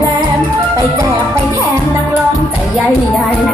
แรมไปแจกไปแทมนักร้องใจใหญ่ใหญ่